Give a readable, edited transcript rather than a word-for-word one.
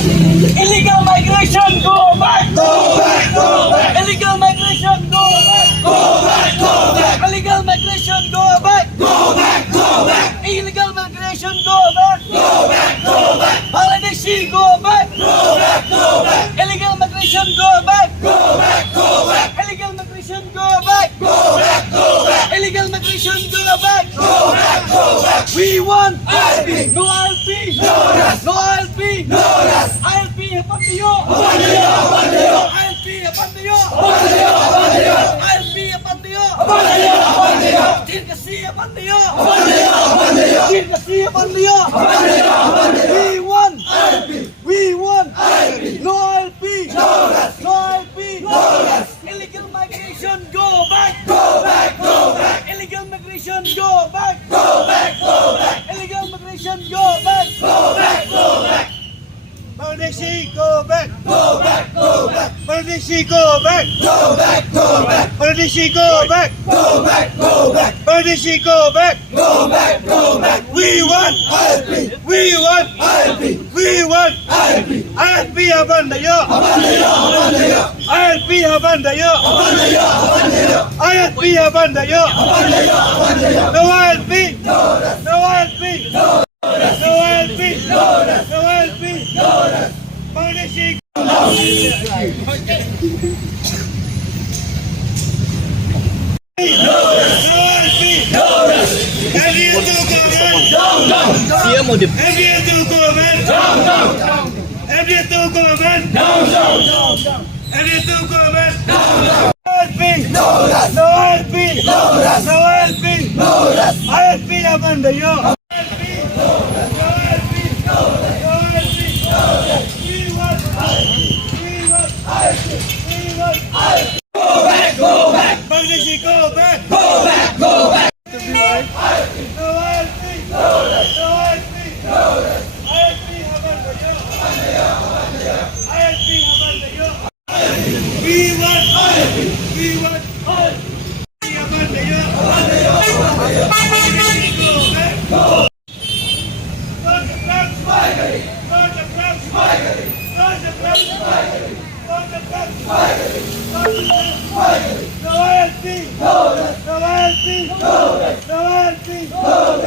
Illegal migration, go back! Go back! Go back! Illegal migration, go back! Go back! Go back! Illegal migration, go back! Go back! Go back! Illegal migration, go back! Go back! Go back! Bangladeshi, go back! Go back! Go back! Illegal migration, go back! Go back! Go back! Illegal migration, go back! Go back! Go back! Illegal migration, go back! Go back! Go back! We want ILP! No ILP! No rest! No ILP! No rest! ILP Hapandiyo! Hapandiyo! Hapandiyo! ILP Hapandiyo! Hapandiyo! Hapandiyo! ILP Hapandiyo! Hapandiyo! Hapandiyo! Dirgasi Hapandiyo! Hapandiyo! Hapandiyo! Dirgasi Hapandiyo! Hapandiyo! Hapandiyo! We want ILP! We want ILP! No ILP! No rest! No ILP! No rest! Illegal migration, go back! Go back! Go back! Illegal migration, go back! Go back! Go back! Illegal migration, go back! Go back! Go back! Bangladeshi, go back! Go back! Go back! Bangladeshi, go back! Go back! Go back! Bangladeshi, go back! Go back! Go back! Bangladeshi, go back! Go back! Go back! We want ILP! We want ILP! We want ILP! ILP Hapandiyo! Hapandiyo! Hapandiyo! ILP Hapandiyo! Hapandiyo! Hapandiyo! ILP Hapandiyo! Hapandiyo! Hapandiyo! No ILP! No rest! No ILP! No rest! No ILP! No rest! No ILP! No rest! Bangladeshi! No rest! No ILP! No rest! Every to government! Down! Down! Every to government! Down! Down! Every to government! Down! Down! Every to government! Down! ILP! No rest! No ILP! No rest! No ILP! No rest! ILP Hapandiyo! ILP! No rest! No ILP! No rest! No ILP! No rest! We want We want We want Go back! Go back! Bangladeshi, go back! Go back! Go back! To be right. No ILP! No rest! No ILP! No rest! ILP Hapandiyo! ILP Hapandiyo! We want We want Hapandiyo! Bangladeshi, go back! Stop the drugs! Stop the drugs! Stop the drugs! Stop the drugs! Stop the drugs! No ILP! No ILP! No ILP!